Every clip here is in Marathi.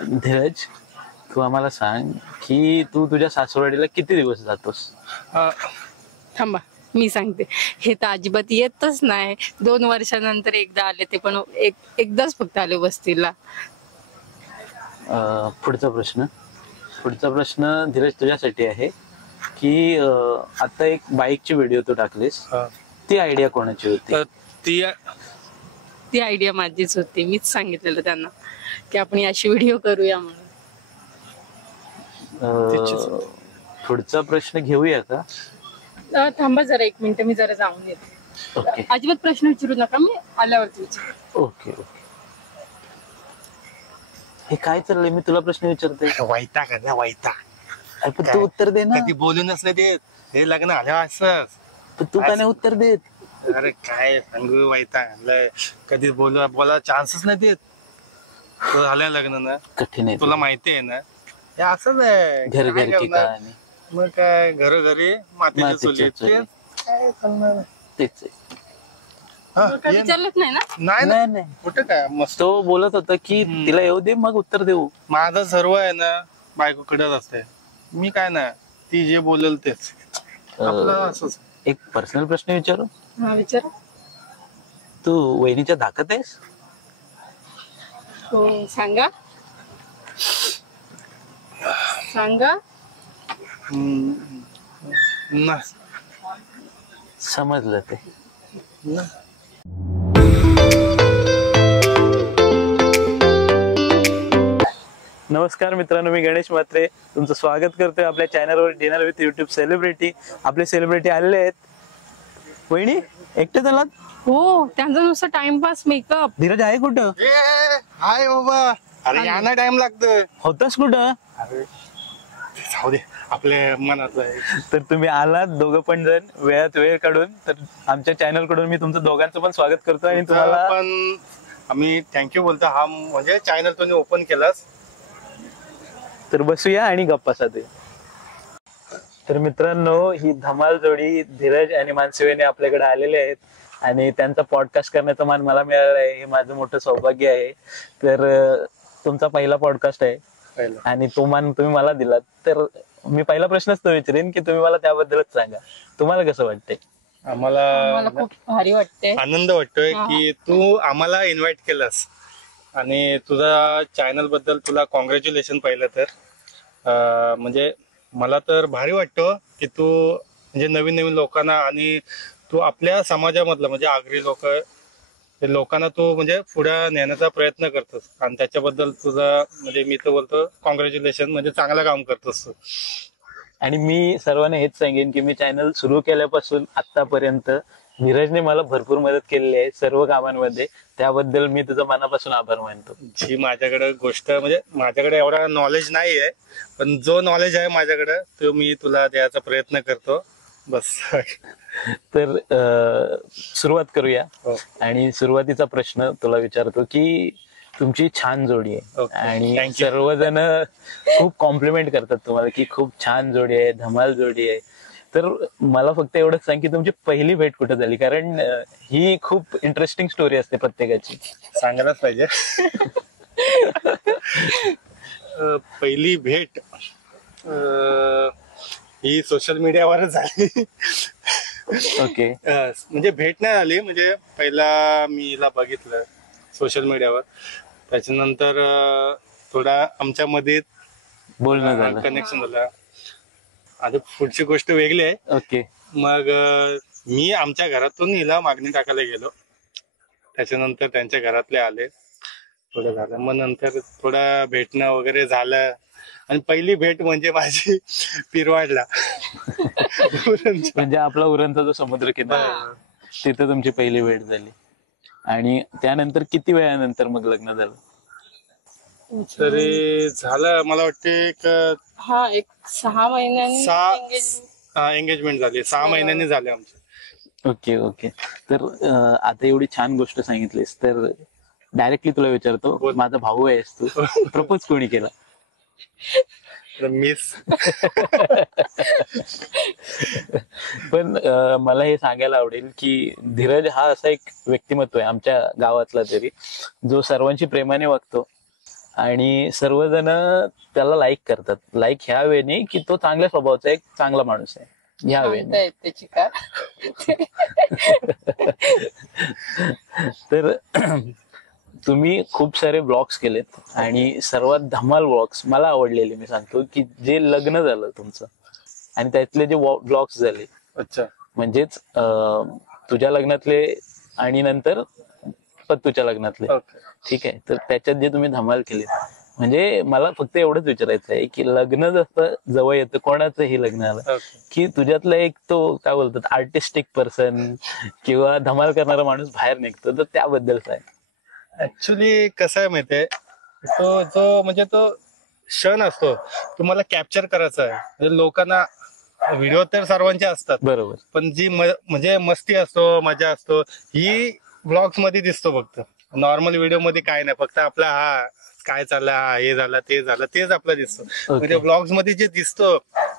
धीरज, तू आम्हाला सांग की तू तुझ्या सासरवाडीला किती दिवस जातोस? थांबा मी सांगते. हे तर अजिबात येतच नाही. 2 वर्षानंतर एकदा आले, ते पण एकदाच फक्त आले वस्तीला. पुढचा प्रश्न धीरज तुझ्यासाठी आहे की आता एक बाईकची व्हिडिओ तू टाकलीस, ती आयडिया कोणाची होती? ती आयडिया माझीच होती. मीच सांगितलेलं त्यांना की आपण अशी व्हिडिओ करूया म्हणून. पुढचा प्रश्न घेऊया का? थांबा जरा 1 मिनिट, मी जरा जाऊन येते. ओके. अजिबात प्रश्न विचारू नका, मी आल्यावरती विचार. ओके. हे काय चाललंय? मी तुला प्रश्न विचारते. वाईटा का ना वाईटा, पण तू उत्तर दे ना. कधी बोलूनच नाही देत. हे लग्न आल्यावर असंच. तू का नाही उत्तर देत? अरे काय सांगू, वाईटा कधी बोला चान्सच नाही देत. तो झालं लग्न ना, कठीण आहे. तुला माहिती आहे ना, हे असंच आहे. घर घर की कहाणी. मग काय घरोघरी मातीच्या चुलीत चुली. काय चालणार? तेच आहे. विचारलंच नाही ना. नाही नाही. कुठे काय मस्त. तो बोलत होता की तिला येऊ दे मग उत्तर देऊ. माझं सर्व आहे ना बायकोकडेच असते. मी काय ना, ती जे बोलेल तेच आपलं असंच. एक पर्सनल प्रश्न विचारू? हा विचार. तू वहिनीच्या धाकत आहेस? हो सांगा. समजलं ते. नमस्कार मित्रांनो, मी गणेश म्हात्रे तुमचं स्वागत करतोय आपल्या चॅनलवर डिनर विथ युट्यूब सेलिब्रिटी. आपले सेलिब्रिटी आलेले आहेत. वहिनी एकटेच आलात? हो, त्यांचा नुसतं टाइमपास मेकअप. धीरज आहे कुठं? हाय बाबा. अरे यांना टाइम लागतोय. होतास कुठं? अरे जाऊ दे, आपल्या मनातलं आहे. तर तुम्ही आलात दोघं पण जण वेळात वेळ काढून. तर आमच्या चॅनल कडून मी तुमचं दोघांचं पण स्वागत करतो. आणि तुम्हाला पण आम्ही थँक्यू बोलतो. हा म्हणजे चॅनल तुम्ही ओपन केलास. तर बसूया आणि गप्पा साधूया. तर मित्रांनो, ही धमाल जोडी धीरज आणि मानसीवेने आपल्याकडे आलेले आहेत आणि त्यांचा पॉडकास्ट करण्याचा मान मला मिळाला आहे. हे माझं मोठं सौभाग्य आहे. तर तुमचा पहिला पॉडकास्ट आहे आणि तो मान तुम्ही मला दिलात. तर मी पहिला प्रश्नच तो विचारेन की तुम्ही मला त्याबद्दलच सांगा, तुम्हाला कसं वाटतंय? आम्हाला खूप भारी वाटतंय. आनंद वाटतोय की तू आम्हाला इन्व्हाइट केलंस आणि तुझा चॅनल बद्दल तुला कॉंग्रॅच्युलेशन. पहिलं तर म्हणजे मला तर भारी वाटतं की तू म्हणजे नवीन नवीन लोकांना आणि तू आपल्या समाजामधलं म्हणजे आगरी लोकांना तू म्हणजे पुढे नेण्याचा प्रयत्न करतोस. आणि त्याच्याबद्दल तुझा म्हणजे मी तर बोलतो कॉंग्रॅच्युलेशन. म्हणजे चांगलं काम करतोस तू. आणि मी सर्वांना हेच सांगेन की मी चॅनल सुरू केल्यापासून आतापर्यंत धीरजने मला भरपूर मदत केलेली आहे सर्व कामांमध्ये. त्याबद्दल मी तुझा मनापासून आभार मानतो. जी माझ्याकडे गोष्ट म्हणजे माझ्याकडे एवढा नॉलेज नाही आहे, पण जो नॉलेज आहे माझ्याकडे तो मी तुला द्यायचा प्रयत्न करतो बस. तर सुरुवात करूया. आणि सुरुवातीचा प्रश्न तुला विचारतो की तुमची छान जोडी आहे आणि सर्वजण खूप कॉम्प्लिमेंट करतात तुम्हाला की खूप छान जोडी आहे, धमाल जोडी आहे. तर मला फक्त एवढंच सांग की तुमची पहिली भेट कुठे झाली? कारण ही खूप इंटरेस्टिंग स्टोरी असते प्रत्येकाची. सांगायलाच पाहिजे. पहिली भेट ही सोशल मीडियावरच झाली. ओके. म्हणजे भेट नाही झाली, म्हणजे पहिला मी हिला बघितलं सोशल मीडियावर. त्याच्यानंतर थोडा आमच्या मध्ये बोलणं झालं, कनेक्शन झालं. आता पुढची गोष्ट वेगळी आहे. ओके. मग मी आमच्या घरातून हिला मागणी टाकायला गेलो. त्याच्यानंतर त्यांच्या घरातले आले, थोडं झालं. मग नंतर थोडं भेटणं वगैरे झालं. आणि पहिली भेट म्हणजे माझी पिरवाडला. म्हणजे आपला उरणचा जो समुद्र किनारा तिथे तुमची पहिली भेट झाली. आणि त्यानंतर किती वेळानंतर मग लग्न झालं? तरी झालं मला वाटते एक 6 महिन्यांनी एंगेजमेंट झाली. 6 महिन्यांनी झाले आमची. Okay okay. तर आता एवढी छान गोष्ट सांगितलीस तर डायरेक्टली तुला विचारतो, माझा भाऊ आहेस तू, प्रपोज कोणी केला? मिस. पण मला हे सांगायला आवडेल की धीरज हा असा एक व्यक्तिमत्व आहे आमच्या गावातला तरी, जो सर्वांशी प्रेमाने वागतो आणि सर्वजण त्याला लाईक करतात. लाईक ह्या वेळी की तो चांगल्या स्वभावाचा एक चांगला माणूस आहे ह्या वेळी. शांत आहेत त्याची का तर तुम्ही खूप सारे ब्लॉग्स केलेत आणि सर्वात धमाल ब्लॉग्स मला आवडलेले मी सांगतो की जे लग्न झालं तुमचं आणि त्यातले जे ब्लॉग्स झाले, अच्छा. म्हणजेच तुझ्या लग्नातले आणि नंतर पत्तूच्या लग्नातले. ओके. ठीक आहे. तर त्याच्यात जे तुम्ही धमाल केली, म्हणजे मला फक्त एवढंच विचारायचं आहे की लग्न जसं जवळ येतं, कोणाचं हे लग्न आलं ओके. की तुझ्यातला एक तो काय बोलतात आर्टिस्टिक पर्सन किंवा धमाल करणारा माणूस बाहेर निघतो, तर त्याबद्दल काय? ऍक्च्युली कसं आहे माहितीये, तो जो म्हणजे तो क्षण असतो तो मला कॅप्चर करायचा आहे. म्हणजे लोकांना व्हिडिओ तर सर्वांचे असतात, बरोबर. पण जी म्हणजे मस्ती असतो, मजा असतो, ही ब्लॉग्स मध्ये दिसतो फक्त. नॉर्मल व्हिडिओ मध्ये काय नाही, फक्त आपला हा काय चाललं, हा हे झालं ते झालं तेच आपलं दिसतं. म्हणजे ब्लॉग्स मध्ये जे दिसतो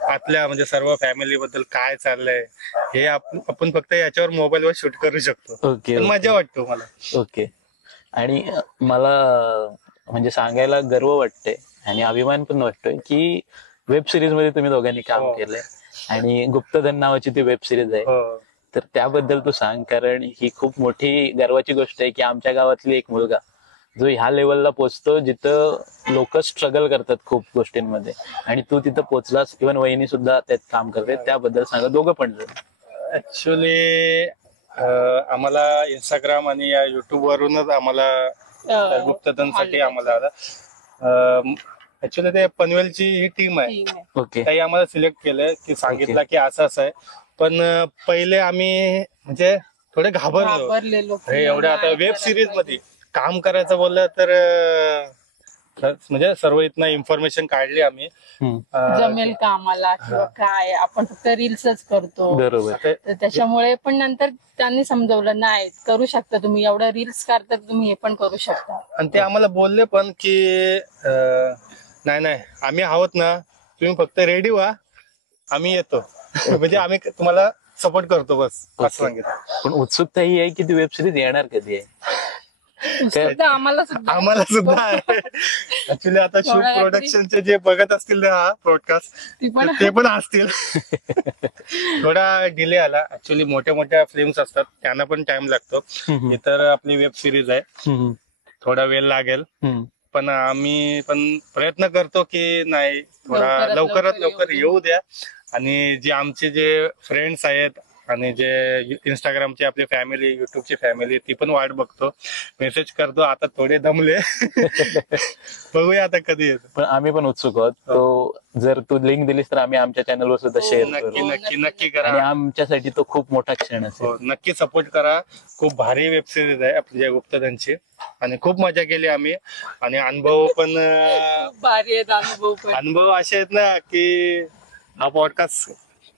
आपल्या म्हणजे सर्व फॅमिली बद्दल काय चाललंय हे आपण फक्त याच्यावर मोबाईलवर शूट करू शकतो. ओके. पण मजा वाटतो मला. ओके. आणि मला म्हणजे सांगायला गर्व वाटते आणि अभिमान पण वाटतोय की वेब सिरीज मध्ये तुम्ही दोघांनी काम हो. केलंय आणि गुप्तधन नावाची ती वेब सिरीज आहे. हो. तर त्याबद्दल तू सांग, कारण ही खूप मोठी गर्वाची गोष्ट आहे की आमच्या गावातली एक मुलगा जो ह्या लेवलला पोहोचतो जिथं लोक स्ट्रगल करतात खूप गोष्टींमध्ये, आणि तू तिथं पोहोचलास. इव्हन वहिनी सुद्धा त्यात काम करते. त्याबद्दल सांगा, दोघं पण जण. ऍक्च्युली आम्हाला इंस्टाग्राम आणि या युट्यूब वरूनच आम्हाला गुप्तधनसाठी आम्हाला आला. ऍक्च्युली ते पनवेलची ही टीम आहे, ओके. काही आम्हाला सिलेक्ट केलं की सांगितलं की असं असं आहे. पण पहिले आम्ही म्हणजे थोडे घाबरलो. हे एवढ्या आता वेब सिरीज मध्ये काम करायचं बोललं तर म्हणजे सर्व इथनं इन्फॉर्मेशन काढली आम्ही. जमेल का आम्हाला किंवा काय, आपण फक्त रील्सच करतो. बरोबर. तर त्याच्यामुळे पण नंतर त्यांनी समजवलं नाही करू शकता तुम्ही, एवढं रील्स करता तुम्ही हे पण करू शकता. आणि ते आम्हाला बोलले पण की नाही आम्ही आहोत ना, तुम्ही फक्त रेडी व्हा, आम्ही येतो. म्हणजे आम्ही तुम्हाला सपोर्ट करतो बस, असं सांगितलं. पण उत्सुकता ही आहे की ती वेब सिरीज येणार कधी आहे? आम्हाला सुद्धा आहे. ऍक्च्युली आता शिव प्रोडक्शनचे जे बघत असतील ना हा पॉडकास्ट, ते पण असतील. थोडा डिले आला. ऍक्च्युली मोठ्या फिल्म्स असतात त्यांना पण टाइम लागतो. ही तर आपली वेब सिरीज आहे, थोडा वेळ लागेल. पण आम्ही पण प्रयत्न करतो की नाही थोडा लवकरात लवकर येऊ द्या. आणि जे आमचे जे फ्रेंड्स आहेत आणि जे इंस्टाग्रामची आपली फॅमिली, युट्यूबची फॅमिली, ती पण वाट बघतो, मेसेज करतो. आता थोडे दमले. बघूया आता कधी येतो. पण आम्ही पण उत्सुक आहोत. तो जर तू लिंक दिलीस तर आम्ही आमच्या चॅनलवर सुद्धा शेअर करू. नक्की करा. आणि आमच्यासाठी तो खूप मोठा क्षण असेल. नक्की सपोर्ट करा. खूप भारी वेब सिरीज आहे आपली गुप्तधनची आणि खूप मजा केली आम्ही. आणि अनुभव पण भारी आहेत. अनुभव असे आहेत ना की हा पॉडकास्ट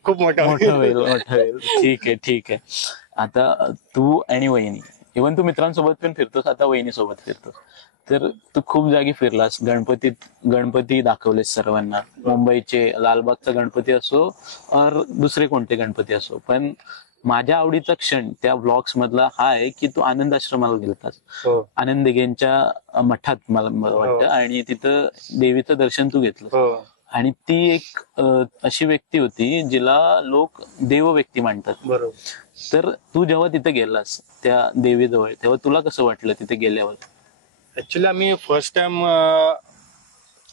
खूप मोठा होईल. ठीक आहे. आता तू आणि वहिनी, इव्हन तू मित्रांसोबत पण फिरतोस, आता वहिनी सोबत फिरतोस, तर तू खूप जागी फिरलास. गणपती दाखवलेस सर्वांना, मुंबईचे लालबागचा गणपती असो और दुसरे कोणते गणपती असो. पण माझ्या आवडीचा क्षण त्या ब्लॉग्स मधला हा आहे की तू आनंद आश्रमाला गेलतास. आनंद दिघेंच्या मठात मला वाटतं, आणि तिथं देवीचं दर्शन तू घेतलं. आणि ती एक अशी व्यक्ती होती जिला लोक देव व्यक्ती मानतात. बरोबर. तर तू जेव्हा तिथे गेलास त्या देवीजवळ, तेव्हा तुला कसं वाटलं तिथे गेल्यावर? ऍक्च्युली आम्ही फर्स्ट टाइम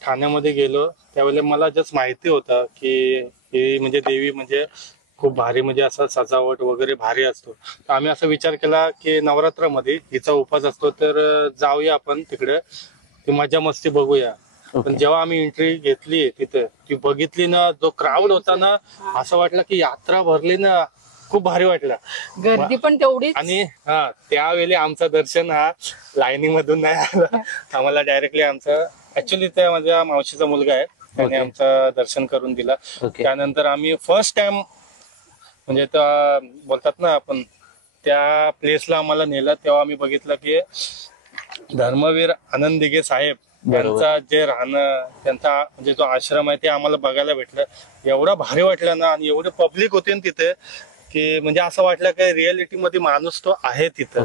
ठाण्यामध्ये गेलो त्यावेळेला मला जस्ट माहिती होतं की ही म्हणजे देवी म्हणजे खूप भारी, म्हणजे असं सजावट वगैरे भारी असतो. तर आम्ही असा विचार केला की नवरात्रामध्ये हिचा उपास असतो, तर जाऊया आपण तिकडे, ती मजा मस्ती बघूया. पण जेव्हा आम्ही एंट्री घेतली तिथे, ती बघितली ना, जो क्राऊड होता ना, असं वाटलं की यात्रा भरली ना, खूप भारी वाटलं. गर्दी पण तेवढीच. आणि त्यावेळी आमचं दर्शन हा लाईनिंग मधून नाही आलं, आम्हाला डायरेक्टली आमचं ऍक्च्युली त्या माझ्या मावशीचा मुलगा आहे, त्याने आमचं दर्शन करून दिला. त्यानंतर आम्ही फर्स्ट टाइम म्हणजे बोलतात ना आपण, त्या प्लेसला आम्हाला नेलं. तेव्हा आम्ही बघितलं की धर्मवीर आनंद दिघे साहेब त्यांचा जे राहणं, त्यांचा म्हणजे जो आश्रम आहे ते आम्हाला बघायला भेटलं. एवढं भारी वाटलं ना, आणि एवढे पब्लिक होते ना तिथे की म्हणजे असं वाटलं की रिअलिटी मध्ये माणूस तो आहे तिथं.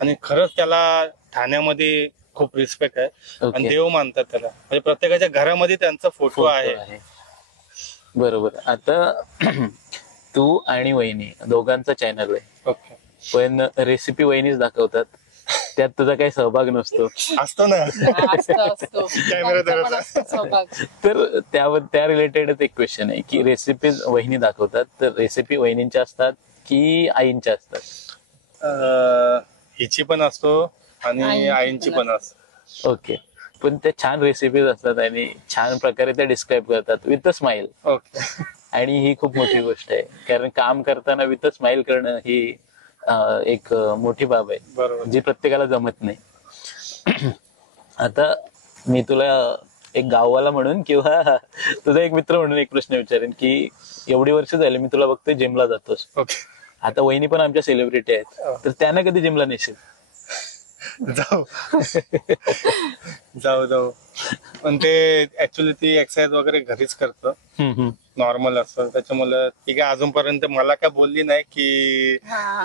आणि खरंच त्याला ठाण्यामध्ये खूप रिस्पेक्ट आहे आणि ओके. देव मानतात त्याला. म्हणजे प्रत्येकाच्या घरामध्ये त्यांचा फोटो आहे. बरोबर. आता तू आणि वहिनी दोघांचा चॅनल आहे, ओके. पण रेसिपी वहिनीच दाखवतात, त्यात तुझा काही सहभाग नसतो. असतो ना. असतो कॅमेरा त्यांचा पण असतो सहभाग. तर त्या रिलेटेडच एक क्वेश्चन आहे की रेसिपी वहिनी दाखवतात, तर रेसिपी वहिनींच्या असतात की आईंच्या असतात? हिची पण असतो आणि आईंची पण असतो. ओके. पण त्या छान रेसिपीज असतात आणि छान प्रकारे त्या डिस्क्राईब करतात विथ अ स्माइल. ओके. आणि ही खूप मोठी गोष्ट आहे, कारण काम करताना विथ अ स्माइल करणं ही एक मोठी बाब आहे, बरोबर. जी प्रत्येकाला जमत नाही. आता मी तुला एक गाववाला म्हणून किंवा तुझा एक मित्र म्हणून एक प्रश्न विचारेन की एवढी वर्ष झाली मी तुला बघतोय जिमला जातोस, ओके. आता वहिनी पण आमच्या सेलिब्रिटी आहेत, तर त्यांना कधी जिमला नेशील? जाऊ जाऊ जाऊ. पण ते ऍक्च्युली ती एक्सरसाइज वगैरे घरीच करतो, नॉर्मल असतं. त्याच्यामुळे ती काय अजूनपर्यंत मला काय बोलली नाही की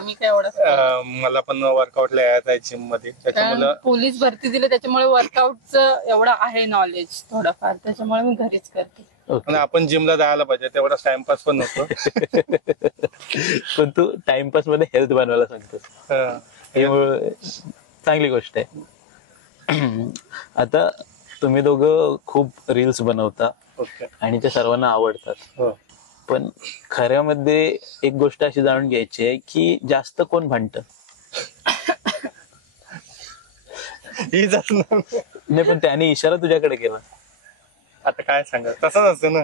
मी काय एवढं मला पण वर्कआउटला यायचं आहे जिम मध्ये. त्याच्यामुळे पोलीस भरती दिली त्याच्यामुळे वर्कआउटचं एवढं आहे नॉलेज थोडंफार, त्याच्यामुळे मी घरीच करते. आणि आपण जिमला जायला पाहिजे, तेवढा टाइमपास पण होतो. पण तू टाइमपास मध्ये हेल्थ बनवायला सांगतोस, हे चांगली गोष्ट आहे. आता तुम्ही दोघं खूप रील्स बनवता ओके. आणि ते सर्वांना आवडतात, हो. पण खऱ्यामध्ये एक गोष्ट अशी जाणून घ्यायची आहे की जास्त कोण भांडतं? ही जात ना. नाही, पण त्याने इशारा तुझ्याकडे केला. आता काय सांगा, तसं नसतं ना.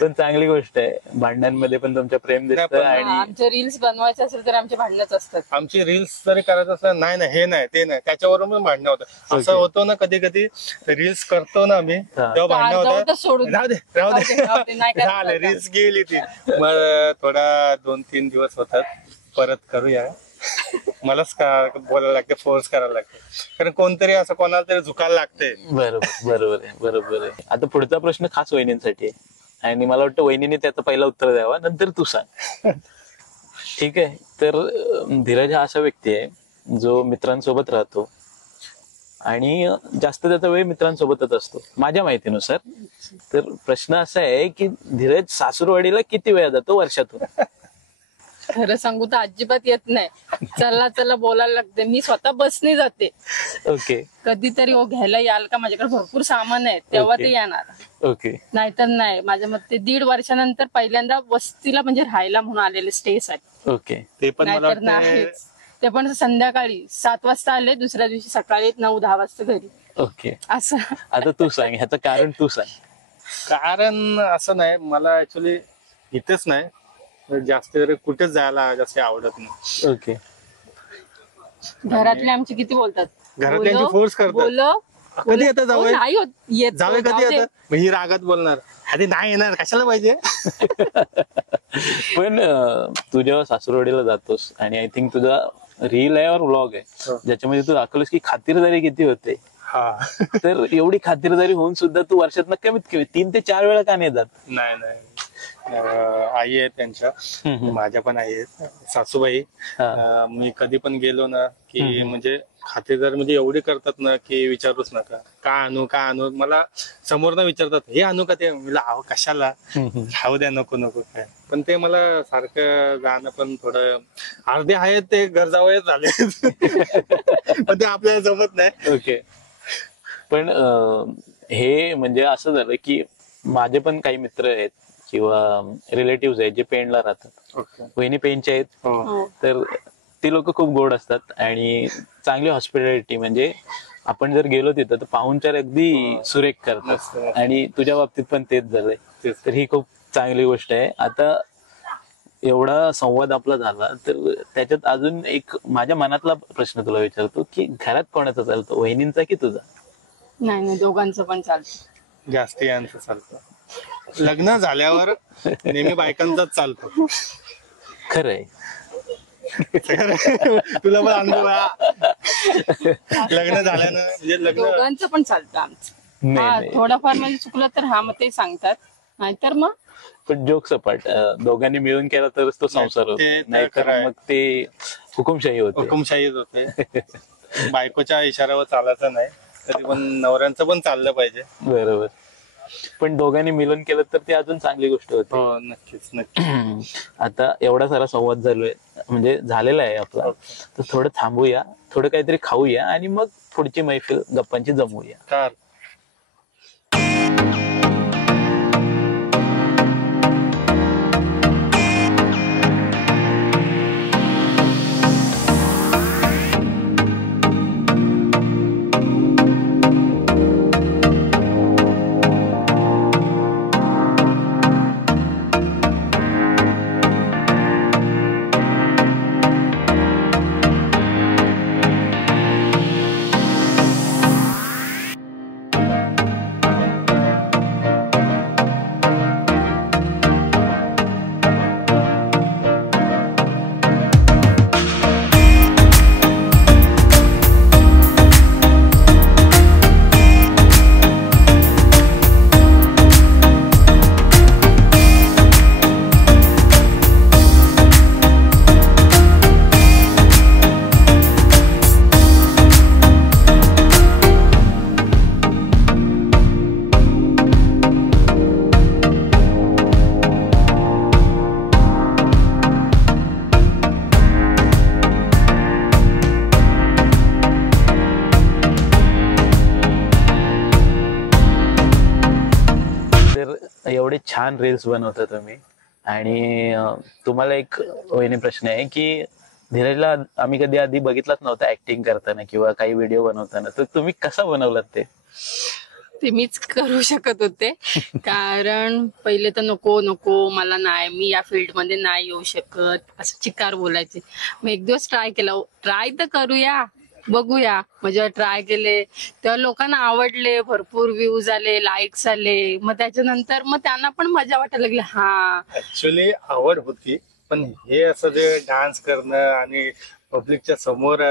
पण चांगली गोष्ट आहे, भांडणांमध्ये पण तुमचं प्रेम दिसतं. पण आणि आमचे रील्स बनवायचे असेल तर आमचे भांडणच असतात. आमची रील्स जरी करायचं असं नाही ना, हे नाही ते नाही, त्याच्यावरून पण भांडणं होतं. असं होतं ना, कधी कधी रील्स करतो ना आम्ही, तेव्हा भांडणं अर्धवटच होतं. सोडून राहू दे राहू राहू दे, दे, नाही करायचं झालं, आता. रील्स गेली ती. मग थोडा 2-3 दिवस होतात, परत करूया. मलाच बोलायला लागते, फोर्स करायला लागते, कारण कोणतरी असं कोणाला तरी झुकायला लागते. बरोबर आहे. आता पुढचा प्रश्न खास वहिनींसाठी आहे आणि मला वाटतं वहिनीने त्याचं पहिलं उत्तर द्यावा, नंतर तू सांग. ठीक आहे. तर धीरज हा असा व्यक्ती आहे जो मित्रांसोबत राहतो आणि जास्त त्याचा वेळ मित्रांसोबतच असतो माझ्या माहितीनुसार. तर प्रश्न असा आहे की धीरज सासूरवाडीला किती वेळा जातो वर्षातून? खरं सांगू तर अजिबात येत नाही. चला चला बोलायला लागते, मी स्वतः बसने जाते. ओके. कधीतरी घ्यायला याल का, माझ्याकडे भरपूर सामान आहे तेव्हा ते येणार, ओके. नाहीतर नाही. माझ्या मते 1.5 वर्षानंतर पहिल्यांदा वस्तीला म्हणजे राहायला म्हणून आलेले स्टे साठी. ओके. ते पण मला नाहीतर वाटतं नाहीच. ते पण संध्याकाळी 7 वाजता आले, दुसऱ्या दिवशी सकाळी 9-10 वाजता घरी. ओके. असं आता तू सांग, ह्याचं कारण तू सांग. कारण असं नाही, मला ऍक्च्युली इथेच नाही, जास्त कुठेच जायला जास्त आवडत नाही. ओके. घरातले आमचे किती बोलतात, घरातल्यांची फोर्स करतात. बोलो कधी येतं जावई? नाही होत, येत जावे कधी जाऊ दे. येतात, मग ही रागात बोलणार, आधी नाही येणार कशाला पाहिजे. पण तू जेव्हा सासूरवाडीला जातोस आणि आय थिंक तुझा रील आहे और व्लॉग आहे ज्याच्यामध्ये तू दाखवलंस की खातिरदारी किती होते, हा. तर एवढी खातिरदारी होऊन सुद्धा तू वर्षात कमीत कमी 3 ते 4 वेळा का नाही जात? नाही आई आहेत त्यांच्या, माझ्या पण आई आहेत, सासूबाई. मी कधी पण गेलो ना की म्हणजे खातेदार म्हणजे एवढी करतात ना की विचारूच नका, का आणू. मला समोरनं विचारतात, हे आणू का ते, मला आव कशाला, राहू द्या, नको काय. पण ते मला सारखं जाणं पण थोडं, अर्धे आहेत ते गरजावय झाले. पण ते आपल्याला जमत नाही. ओके. पण हे म्हणजे असं झालं की माझे पण काही मित्र आहेत किंवा रिलेटिव्ह आहेत जे पेणला राहतात. वहिनी पेणचे आहेत, तर ती लोक खूप गोड असतात आणि चांगली हॉस्पिटॅलिटी, म्हणजे आपण जर गेलो तिथं तर पाहुणचार अगदी सुरेख करतात आणि तुझ्या बाबतीत पण तेच झालंय. तर ही खूप चांगली गोष्ट आहे. आता एवढा संवाद आपला झाला तर त्याच्यात अजून एक माझ्या मनातला प्रश्न तुला विचारतो की घरात कोणाचा चालतो, वहिनींचा की तुझा? नाही, दोघांचं पण चालतं. जास्त यांचं चालतं. लग्न झाल्यावर नेहमी बायकांचाच चालतो. खरंय. तुला पण अनुभव लग्न झाल्यानं, म्हणजे लग्न दोघांचं पण चालतं आमचं. नाही. थोडंफार म्हणजे चुकलं तर मग ते सांगतात, नाहीतर मग पण जोक सपाट, दोघांनी मिळून केला तरच तो संसार होतो, नाहीतर मग ते हुकुमशाही होते. हुकुमशाहीच होते. बायकोच्या इशाऱ्यावर चालायचं नाही, कधी पण नवऱ्यांचं पण चाललं पाहिजे. बरोबर. पण दोघांनी मिळून केलं तर ती अजून चांगली गोष्ट होती. हो, नक्कीच नक्की. आता एवढा सारा संवाद झालोय, म्हणजे झालेला आहे आपला, तर थोडं थांबूया, थोडं काहीतरी खाऊया आणि मग पुढची मैफिल गप्पांची जमवूया. कार एवढे छान रील्स बनवता तुम्ही, आणि तुम्हाला एक वहिनी प्रश्न आहे की धीरजला आम्ही कधी आधी बघितलाच नव्हता ऍक्टिंग करताना किंवा काही व्हिडिओ बनवताना, तर तुम्ही कसं बनवलात ते? ते मीच करू शकत होते, कारण पहिले तर नको नको मला नाही, मी या फील्ड मध्ये नाही येऊ शकत असं चिकार बोलायचे. मग एक दिवस ट्राय केला, ट्राय तर करूया बघूया. म्हणजे ट्राय केले तेव्हा लोकांना आवडले, भरपूर व्ह्यूज आले, लाईक्स आले. मग त्याच्यानंतर मग त्यांना पण मजा वाटायला लागली. हा ऍक्च्युली आवड होती, पण हे असं जे डान्स करणं आणि पब्लिकच्या समोर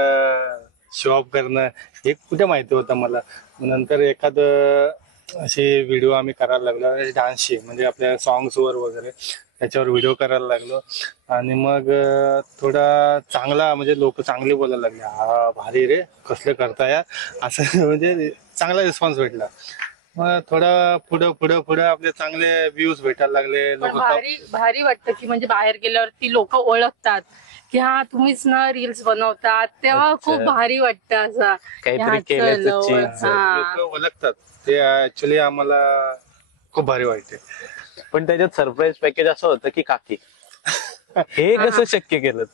शो ऑफ करणं हे कुठे माहिती होतं मला. नंतर एखाद असे व्हिडिओ आम्ही करायला लागलो डान्सचे, म्हणजे आपल्या सॉंग्सवर वगैरे त्याच्यावर व्हिडिओ करायला लागलो. आणि मग थोडा चांगला, म्हणजे लोक चांगले बोलायला लागले, हा भारी रे, कसले करताय असं. म्हणजे चांगला रिस्पॉन्स भेटला. मग थोडा पुढं पुढं पुढं आपले चांगले व्ह्यूज भेटायला लागले. पण लोक भारी वाटतं की म्हणजे बाहेर गेल्यावरती लोक ओळखतात की हा तुम्हीच ना रील्स बनवतात, तेव्हा खूप भारी वाटतं असं काहीतरी हा, केल्याचं चल, चीज. हा. लोक ओळखतात, ते ऍक्च्युली आम्हाला खूप भारी वाटते. पण त्याच्यात सरप्राईज पॅकेज असं होतं की काकी हे कसं शक्य केलं?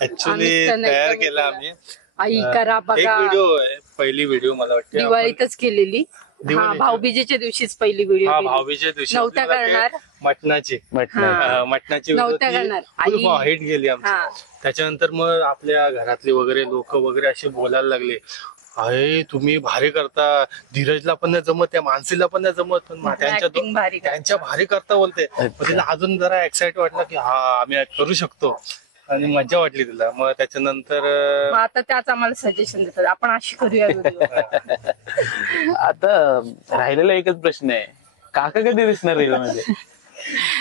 ऍक्च्युली आम्हीच त्यांना तयार एकदम केला केलं. आम्ही. आई करा एक बघा, व्हिडिओ आहे, पहिली व्हिडिओ मला वाटते दिवाळीतच केलेली. हा, दिवाळीची. भाऊबीजेच्या दिवशीच पहिली व्हिडिओ हा, भाऊबीजेच्या दिवशी नव्हत्या मला वाटते करणार. मटणाची हा. मटणाची नव्हत्या करणार. फुल आई. हिट गेली आमची. हा. त्याच्यानंतर मग आपल्या घरातले वगैरे लोक वगैरे असे बोलायला लागले, अरे तुम्ही भारी करता, धीरजला पण नाही जमत, त्या मानसीला पण नाही जमत, पण Acting भारी करता. त्यांच्या भारी करता बोलते. मग तिला अजून जरा एक्साइट वाटलं की हा आम्ही करू शकतो, आणि मजा वाटली तिला. मग त्याच्यानंतर मग आता त्याच आम्हाला सजेशन देतात, आपण अशी करूया video. आता राहिलेला एकच प्रश्न आहे, काका कधी दिसणार रील मध्ये?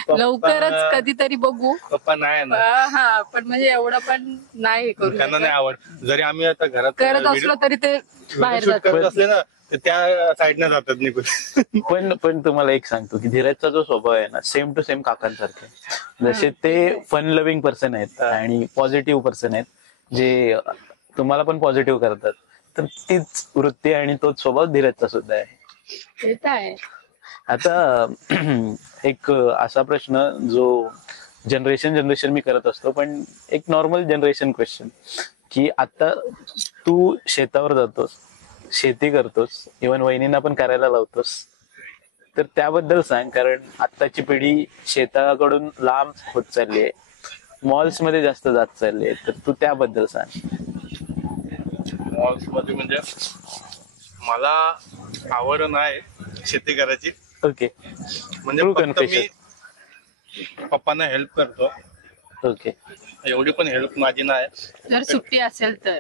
लवकरच कधीतरी बघू. पप्पा नाही ना, हा, पण म्हणजे एवढं पण नाही करू त्यांना शकत. नाही आवड. जरी आम्ही आता घरात करत असलो तरी ते बाहेर शूट जातात. करत असले ना, तर त्या साईडने जातात निघून. पण तुम्हाला एक सांगतो की धीरजचा जो स्वभाव आहे ना, सेम टू सेम काकांसारखे. जसे ते फन लव्हिंग पर्सन आहेत आणि पॉझिटिव्ह पर्सन आहेत, जे तुम्हाला पण पॉझिटिव्ह करतात, तर तीच वृत्ती आणि तोच स्वभाव धीरजचा सुद्धा आहे. ते तर आहे. आता एक असा प्रश्न जो जनरेशन मी करत असतो, पण एक नॉर्मल जनरेशन क्वेश्चन, की आता तू शेतावर जातोस, शेती करतोस, इव्हन वहिनींना पण करायला लावतोस, तर त्याबद्दल सांग. कारण आत्ताची पिढी शेताकडून लांब होत चालली आहे, मॉल्स मध्ये जास्त जात चालली आहे, तर तू त्याबद्दल सांग. मॉल्स मध्ये म्हणजे मला आवड नाही शेती करायची. ओके. म्हणजे True फक्त confession. मी पप्पांना हेल्प करतो, ओके. एवढी पण हेल्प माझी नाही. जर सुट्टी असेल तर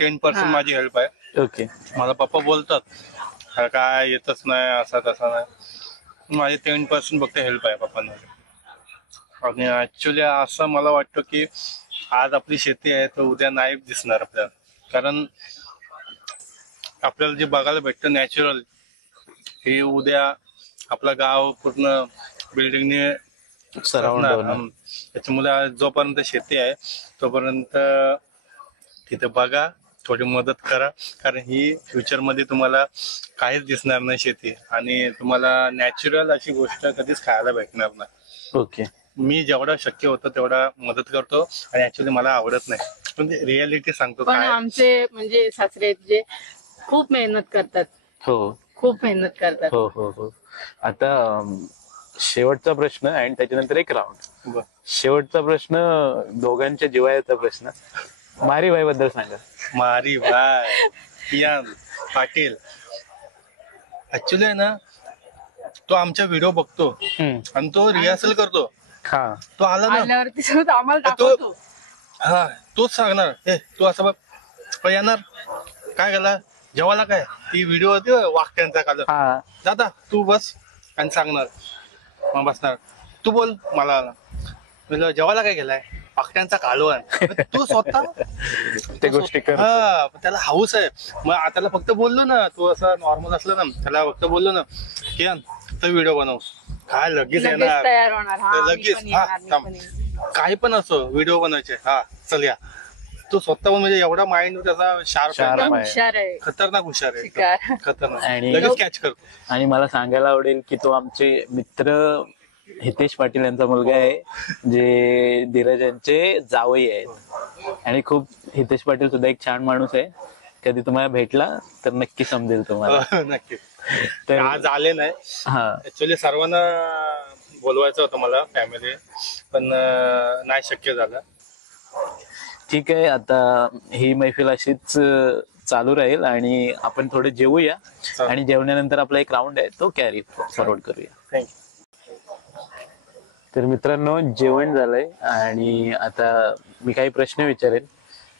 10% माझी हेल्प आहे. ओके. मला पप्पा बोलतात "हा काय येतच नाही, असा तसा नाही". माझी 10% फक्त हेल्प आहे पप्पांना. आणि ऍक्च्युली असं मला वाटतं की आज आपली शेती आहे तर उद्या नाही दिसणार आपल्याला. कारण आपल्याला जे बघायला भेटतं नॅचरल, हे उद्या आपलं गाव पूर्ण बिल्डिंगने सराउंड होणं. त्याच्यामुळे जोपर्यंत शेती आहे तोपर्यंत तिथे बघा, थोडी मदत करा, कारण ही फ्युचर मध्ये तुम्हाला काहीच दिसणार नाही शेती, आणि तुम्हाला नॅचरल अशी गोष्ट कधीच खायला भेटणार नाही. ओके. मी जेवढा शक्य होतं तेवढा मदत करतो, आणि ऍक्च्युली मला आवडत नाही, पण रियालिटी सांगतो पण काय. आमचे म्हणजे सासरे आहेत जे खूप मेहनत करतात, हो खूप मेहनत करतात. हो हो हो. आता शेवटचा प्रश्न आणि त्याच्यानंतर एक राऊंड. बरं. शेवटचा प्रश्न दोघांच्या जिव्हाळ्याचा प्रश्न. मारी भाई बद्दल सांगा. मारी भाई कियान पाटील ऍक्च्युली आहे ना, तो आमच्या व्हिडिओ बघतो आणि तो रिहर्सल करतो. हा तो आला ना, आल्यावरती सुद्धा आम्हाला तो दाखवतो. हा तोच सांगणार, ए तू असं बघ, पण येणार काय केला जेवायला, काय ती व्हिडिओ होती वाक्यांचा काल, हा दादा तू बस आणि सांगणार, मग बसणार, तू बोल मला म्हणलं जेवायला काय केलाय, वाक्यांचा कालवण. तू स्वतः ते गोष्टी कर. हा त्याला हाऊस आहे. मग त्याला फक्त बोललो ना, तू असं नॉर्मल असलं ना, त्याला फक्त बोललो ना की तर व्हिडिओ बनव, काय लगेच लगेच येणार, तयार होणार. हा, मी लगेच पण येणार, मी थांब. पण येणार. काही पण असो व्हिडिओ बनवायचे, हा चल या. तो स्वतः म्हणजे एवढा माइंड त्याचा शार्प Sharp आहे, आहे. हुशार आहे. खतरनाक हुशार आहे, शिकार. खतरनाक, आणि- लगेच कॅच करतो. आणि मला सांगायला आवडेल की तो आमचे मित्र हितेश पाटील यांचा मुलगा आहे, जे धीरज यांचे जावई आहेत. आणि खूप हितेश पाटील सुद्धा एक छान माणूस आहे. कधी तुम्हाला भेटला तर नक्की समजेल तुम्हाला. नक्की. तर आज आले नाही, हा ऍक्च्युली सर्वांना बोलवायचं होतं मला फॅमिली, पण नाही शक्य झालं. ठीक आहे. आता ही मैफिल अशीच चालू राहील आणि आपण थोडे जेवूया आणि जेवण्यानंतर आपला एक राऊंड आहे तो कॅरी फॉरवर्ड करूया. थँक्यू. तर मित्रांनो, जेवण झालंय आणि आता मी काही प्रश्न विचारेन,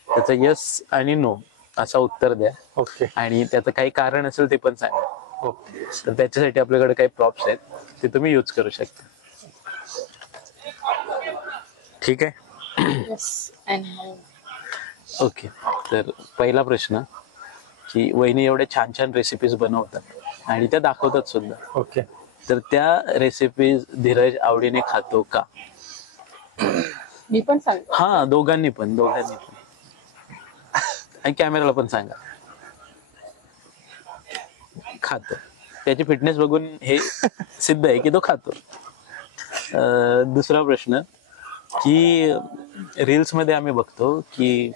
त्याचं यस आणि नो असं उत्तर द्या. ओके. आणि त्याचं काही कारण असेल ते पण सांगा. ओके. तर त्याच्यासाठी आपल्याकडे काही प्रॉप्स आहेत, ते तुम्ही यूज करू शकता. ठीक आहे. Yes and no. ओके. तर पहिला प्रश्न की वहिनी एवढे छान छान रेसिपीज बनवतात आणि त्या दाखवतात सुद्धा, ओके. तर त्या रेसिपीज धीरज आवडीने खातो का? मी पण सांगतो. हा, दोघांनी पण आणि कॅमेराला पण सांगा. खातो. त्याची फिटनेस बघून हे सिद्ध आहे की तो खातो. दुसरा प्रश्न की रील्स मध्ये आम्ही बघतो की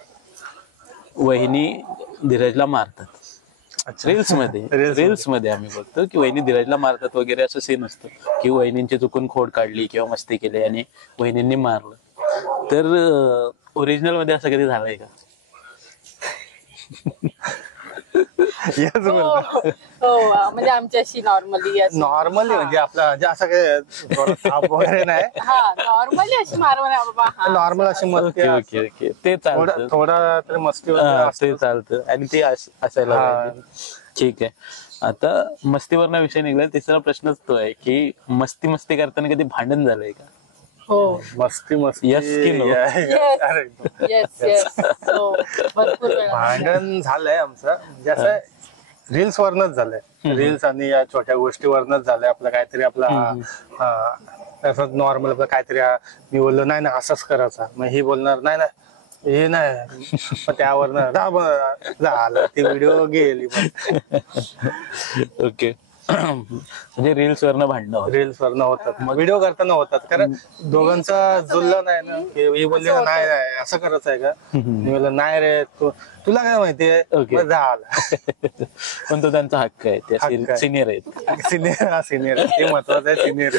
वहिनी धीरजला मारतात. रील्स मध्ये आम्ही बघतो की वहिनी धीरजला मारतात वगैरे, असं सीन असतं की वहिनींची चुकून खोड काढली किंवा मस्ती केली आणि वहिनींनी मारलं. तर ओरिजिनल मध्ये असं कधी झालंय का? हो, म्हणजे आमच्याशी नॉर्मली नॉर्मली म्हणजे आपला जे असं काय थोडं ताप वगैरे नाही, हा नॉर्मली अशी मारवा नाही बाबा. हा नॉर्मल अशी मस्ती, ओके ओके ओके. ते चालतं. थोडा तरी मस्ती हा, वगैरे ते असते. चालतं आणि ते असायला पाहिजे. ठीक आहे. आता मस्तीवरनं विषय निघाला. तिसरा प्रश्नच तो आहे की मस्ती मस्ती करताना कधी भांडण झालंय का? हो. मस्ती मस्ती. Yes की no? अरे, येस येस. हो, भरपूर वेळा. भांडण झालंय आमचं, म्हणजे असं रील्स वरनच झालंय. रील्स आणि या छोट्या गोष्टीवरनच झालंय. आपलं काहीतरी आपला असं नॉर्मल आपलं काहीतरी मी बोललो नाही ना असंच करायचा, मग ही बोलणार नाही ना हे नाही, मग त्यावरनं झालं ती व्हिडिओ गेली. ओके. म्हणजे रील्स वरनं भांडणं. रील्स वरनं होतात, मग व्हिडिओ करताना होतात, कारण दोघांचा जुळलं नाही ना. ही बोलली ना, नाही नाही असं करायचं आहे का, मी बोललो नाही रे, तुला काय माहितीये, Okay. झालं. पण तो त्यांचा हक्क आहे, हक्क ते आहे. सिनियर आहेत. सिनियर ते महत्वाचं आहे, सिनियर.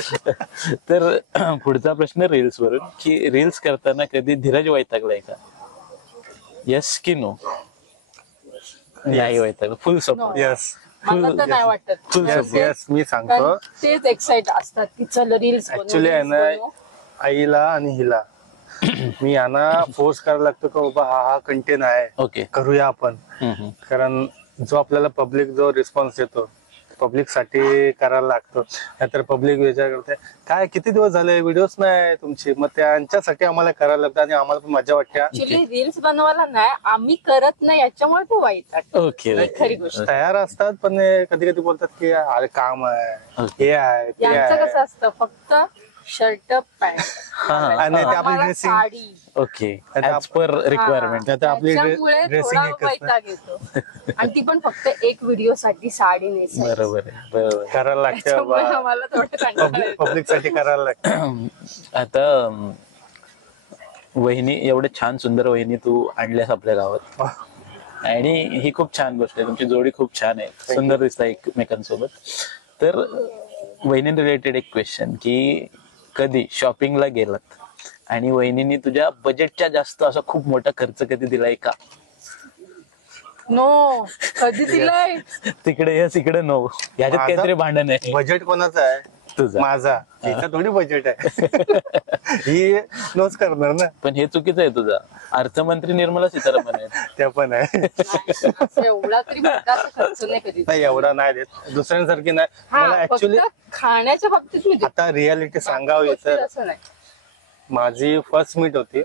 तर पुढचा प्रश्न रील्स वरून की रील्स करताना कधी धीरज वैतागलाय का? येस की नो? नाही वैतागला. फुल सपोर्ट. यस मला तर नाही वाटत. Full यस यस मी सांगतो. कारण तेच एक्साइट असतात की चल रील्स ऍक्च्युली आहे ना, आईला आणि हिला मी यांना फोर्स करायला लागतो का बाबा हा कंटेंट आहे, ओके. करूया आपण. कारण जो आपल्याला पब्लिक जो रिस्पॉन्स येतो पब्लिक साठी करायला लागतो, नाहीतर पब्लिक विचार करते काय किती दिवस झाले व्हिडिओच नाही तुमची, मग त्यांच्यासाठी आम्हाला करायला लागतं आणि आम्हाला पण मजा वाटते. ऍक्च्युली रील्स बनवायला नाही, आम्ही करत नाही याच्यामुळे ते वाईट वाटतं. ओके खरी गोष्ट. तयार असतात पण कधी कधी बोलतात की अरे काम आहे, हे आहे ते यांचं आहे, कसं असतं, फक्त शर्ट पॅन्ट आणि ते आपली dressing sari, okay as per requirement. आता आपली त्याच्यामुळे ड्रेसिंग थोडा वैताग येतो. आणि ती पण फक्त एक व्हिडिओ साठी साडी नेसायची. बरोबर आहे, बरोबर आहे. करायला त्याच्यामुळे लागतं, आम्हाला थोडं कंटाळा येतो. पब्लिक साठी करायला लागतं. आता वहिनी, एवढे छान सुंदर वहिनी तू आणल्यास आपल्या गावात, आणि ही खूप छान गोष्ट आहे. तुमची जोडी खूप छान आहे, सुंदर दिसत एकमेकांसोबत. तर वहिनी रिलेटेड एक क्वेश्चन, की कधी शॉपिंगला गेलात आणि वहिनीने तुझ्या बजेटच्या जास्त असा खूप मोठा खर्च कधी दिलाय का? नो, कधी दिलंय? तिकडे यस, इकडे नो. ह्याच्यात माझा- काहीतरी भांडण आहे. बजेट कोणाचं आहे? तुझा. माझा. तिचं थोडी बजेट आहे. ही नोच करणार ना. पण हे चुकीचं आहे तुझा. अर्थमंत्री निर्मला सीतारामन आहेत. त्या पण आहे. असं एवढा तरी मोठा असा खर्च नाही कधी. नाही एवढा नाही देत, दुसऱ्यांसारखी नाही. मला हा, ऍक्च्युली फक्त खाण्याच्या बाबतीत मी देते. आता रियालिटी सांगावी तर असं नाही. माझी फर्स्ट मीट होती.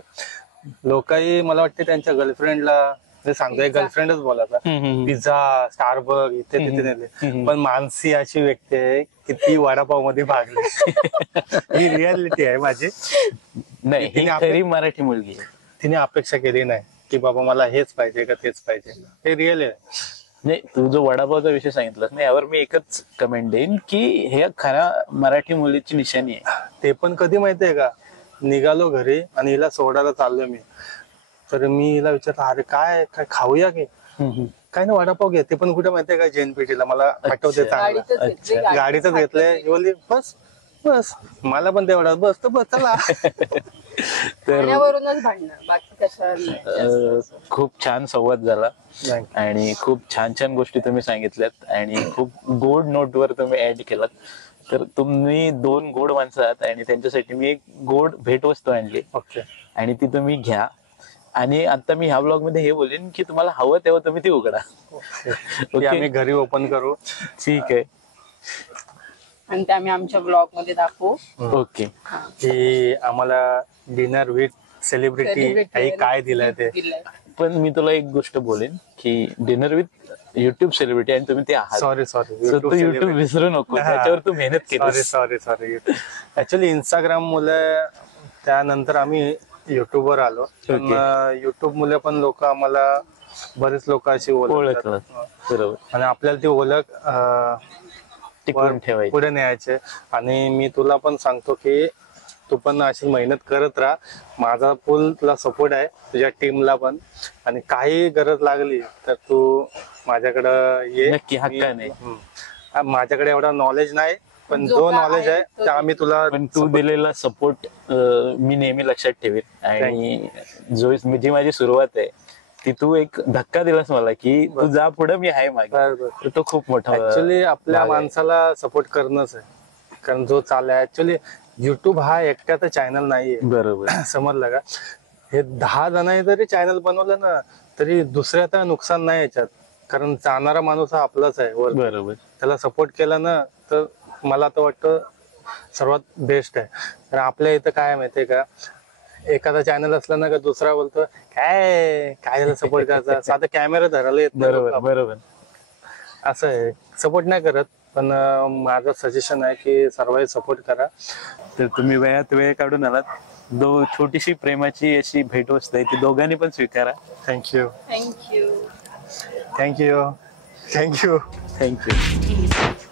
लोकही मला वाटते त्यांच्या गर्लफ्रेंडला सांगतोय, गर्लफ्रेंडच बोलायचा, पिझ्झा, स्टारबक इथे तिथे नेले. पण मानसी अशी व्यक्ती आहे की ती वडापाव मध्ये भागली. ही रियालिटी आहे माझी. नाही, ही खरी मराठी मुलगी आहे. तिने अपेक्षा केली नाही की बाबा मला हेच पाहिजे का तेच पाहिजे. हे रिअल आहे. नाही, तू जो वडापावचा विषय सांगितलास ना, यावर मी एकच कमेंट देईन की हे खऱ्या मराठी मुलीची निशाणी आहे. ते पण कधी माहितीये का, निघालो घरी आणि हिला सोडायला चाललोय मी, तर मी हिला विचारलं अरे काय काय खाऊया की, काय ना वडापाव घे. ते पण कुठे माहितीये का, जैनपेठीला. मला आठवते चांगलं, गाडीतच घेतली, गाडीतच घेतलंय. बोलली बस बस, मला पण तेवढा बस, तर बस चला. खाण्यावरूनच भांडणार, बाकी कशावर. खूप छान संवाद झाला आणि खूप छान छान गोष्टी तुम्ही सांगितल्यात आणि खूप गोड नोटवर तुम्ही ऍड केलात. तर तुम्ही दोन गोड माणसं आहात आणि त्यांच्यासाठी मी एक गोड भेटवस्तू आणली. ओके. आणि ती तुम्ही घ्या. आणि आता मी ह्या ब्लॉग मध्ये हे बोलेन की तुम्हाला हवं तेव्हा तुम्ही ती उघडा. ती आम्ही घरी ओपन करू. ठीक आहे. आणि ते आम्ही आमच्या ब्लॉग मध्ये दाखवू. ओके. की आम्हाला डिनर विथ सेलिब्रिटी काय दिलंय ते. पण मी तुला एक गोष्ट बोलेन की डिनर विथ युट्यूब सेलिब्रिटी आणि तुम्ही ते आहात. सॉरी So तू युट्यूब विसरू नको, त्याच्यावर तू मेहनत केली. सॉरी ऍक्च्युली इंस्टाग्राम मुले, त्यानंतर आम्ही युट्यूबवर आलो. युट्यूब मुले पण लोक आम्हाला, बरेच लोक अशी ओळखतात. ओळखलं. बरोबर. आणि आपल्याला ती ओळख टिकवून ठेवायची. पुढे न्यायचे. आणि मी तुला पण सांगतो की तू पण अशी मेहनत करत राहा. माझा फुल तुला सपोर्ट आहे, तुझ्या टीमला पण. आणि काही गरज लागली तर तू माझ्याकडं ये. नक्की, हक्काने. माझ्याकडे एवढा नॉलेज नाही, पण जो नॉलेज आहे ते आम्ही तुला. पण तू दिलेला सपोर्ट मी नेहमी लक्षात ठेवेन. आणि जी माझी सुरुवात आहे ती तू एक धक्का दिलास मला की तू जा पुढे, मी आहे मागे. तो खूप मोठा. ऍक्च्युली आपल्या माणसाला सपोर्ट करणंच आहे. कारण जो चाललाय, ऍक्च्युली युट्यूब हा एकट्याचा चॅनल नाहीये. बरोबर. समजलं का. हे 10 जणांनी जरी चॅनल बनवलं ना, तरी दुसऱ्याचा नुकसान नाही याच्यात. कारण जाणारा माणूस हा आपलाच आहे वर. बरोबर. त्याला सपोर्ट केला ना, तर मला तर वाटतं सर्वात बेस्ट आहे. कारण आपल्या इथं काय माहितीये का, एखादा चॅनल असला ना का दुसरा बोलतो काय झालं सपोर्ट करायचा, साधा कॅमेरा धरायला येत नाही बरोबर. लोकं. बरोबर. असं आहे, सपोर्ट नाही करत. पण माझं सजेशन आहे की सर्वांनी सपोर्ट करा. तर तुम्ही वेळात वेळ काढून आलात. छोटीशी प्रेमाची अशी भेटवस्तू आहे, ती दोघांनी पण स्वीकारा. Thank you. Thank you. Thank you. Thank you. Thank you.